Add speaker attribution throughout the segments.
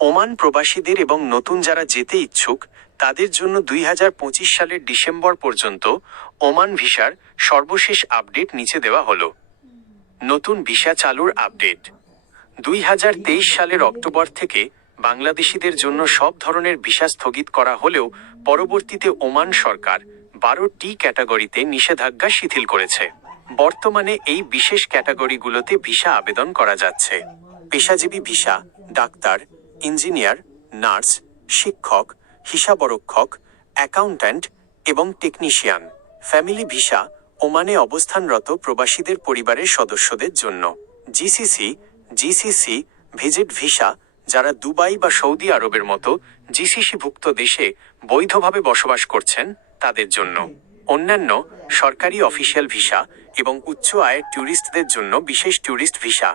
Speaker 1: Oman প্রবাসীদের এবং নতুন যারা যেতে ইচ্ছুক, তাদের জন্য দুই হাজার পঁচিশ সালের ডিসেম্বর পর্যন্ত ওমান ভিসার সর্বশেষ আপডেট নিচে দেওয়া হলো। নতুন ভিসা চালুর আপডেট। দুই হাজার তেইশ সালের অক্টোবর থেকে বাংলাদেশিদের জন্য সব ধরনের ভিসা স্থগিত করা হলেও পরবর্তীতে ওমান সরকার বারোটি ক্যাটাগরিতে নিষেধাজ্ঞা শিথিল করেছে। বর্তমানে এই বিশেষ ক্যাটাগরিগুলোতে ভিসা আবেদন করা যাচ্ছে। পেশাজীবী ভিসা, ডাক্তার ইঞ্জিনিয়ার, নার্স, শিক্ষক, হিসাবরক্ষক, অ্যাকাউন্ট্যান্ট এবং টেকনিশিয়ান। ফ্যামিলি ভিসা ওমানে অবস্থানরত প্রবাসীদের পরিবারের সদস্যদের জন্য। জিসিসি জিসিসি ভিজিট ভিসা, যারা দুবাই বা সৌদি আরবের মতো জিসিসিভুক্ত দেশে বৈধভাবে বসবাস করছেন তাদের জন্য। অন্যান্য সরকারি অফিসিয়াল ভিসা এবং উচ্চ আয়ের ট্যুরিস্টদের জন্য বিশেষ ট্যুরিস্ট ভিসা।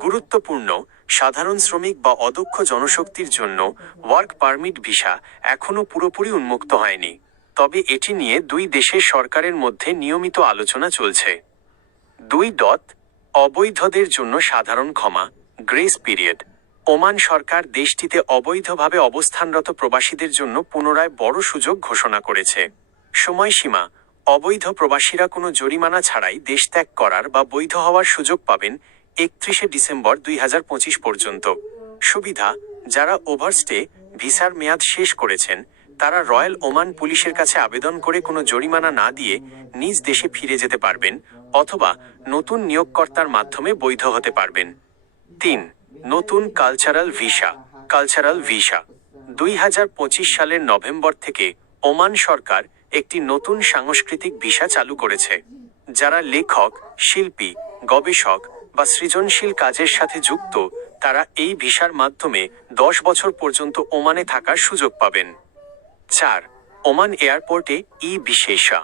Speaker 1: গুরুত্বপূর্ণ সাধারণ শ্রমিক বা অদক্ষ জনশক্তির জন্য ওয়ার্ক পারমিট ভিসা এখনও পুরোপুরি উন্মুক্ত হয়নি। তবে এটি নিয়ে দুই দেশের সরকারের মধ্যে নিয়মিত আলোচনা চলছে। দুই ডট, অবৈধদের জন্য সাধারণ ক্ষমা গ্রেস পিরিয়ড ওমান সরকার দেশটিতে অবৈধভাবে অবস্থানরত প্রবাসীদের জন্য পুনরায় বড় সুযোগ ঘোষণা করেছে। সময়সীমা, অবৈধ প্রবাসীরা কোনো জরিমানা ছাড়াই দেশ ত্যাগ করার বা বৈধ হওয়ার সুযোগ পাবেন একত্রিশে ডিসেম্বর দুই হাজার পঁচিশ পর্যন্ত। সুবিধা, যারা ওভারস্টে ভিসার মেয়াদ শেষ করেছেন, তারা রয়্যাল ওমান পুলিশের কাছে আবেদন করে কোনো জরিমানা না দিয়ে নিজ দেশে ফিরে যেতে পারবেন অথবা নতুন নিয়োগকর্তার মাধ্যমে বৈধ হতে পারবেন। তিন, নতুন কালচারাল ভিসা কালচারাল ভিসা দুই হাজার পঁচিশ সালের নভেম্বর থেকে ওমান সরকার একটি নতুন সাংস্কৃতিক ভিসা চালু করেছে, যারা লেখক, শিল্পী, গবেষক বা সৃজনশীল কাজের সাথে যুক্ত, তারা এই ভিসার মাধ্যমে দশ বছর পর্যন্ত ওমানে থাকার সুযোগ পাবেন। চার, ওমান এয়ারপোর্টে ই বিশেষা।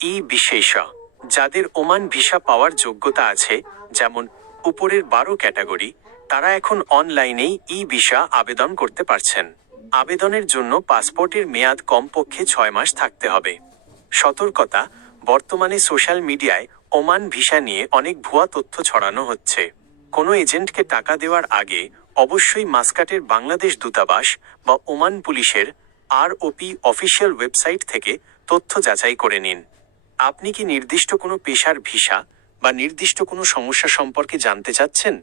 Speaker 1: ই বিশেষা, যাদের ওমান ভিসা পাওয়ার যোগ্যতা আছে, যেমন উপরের বারো ক্যাটাগরি, তারা এখন অনলাইনেই ই ভিসা আবেদন করতে পারছেন। আবেদনের জন্য পাসপোর্টের মেয়াদ কমপক্ষে ছয় মাস থাকতে হবে। সতর্কতা, বর্তমানে সোশ্যাল মিডিয়ায় ওমান ভিসা নিয়ে অনেক ভুয়া তথ্য ছড়ানো হচ্ছে। কোনো এজেন্টকে টাকা দেওয়ার আগে অবশ্যই মাস্কাটের বাংলাদেশ দূতাবাস বা ওমান পুলিশের আরওপি অফিসিয়াল ওয়েবসাইট থেকে তথ্য যাচাই করে নিন। আপনি কি নির্দিষ্ট কোনো পেশার ভিসা বা নির্দিষ্ট কোনো সমস্যা সম্পর্কে জানতে চাচ্ছেন?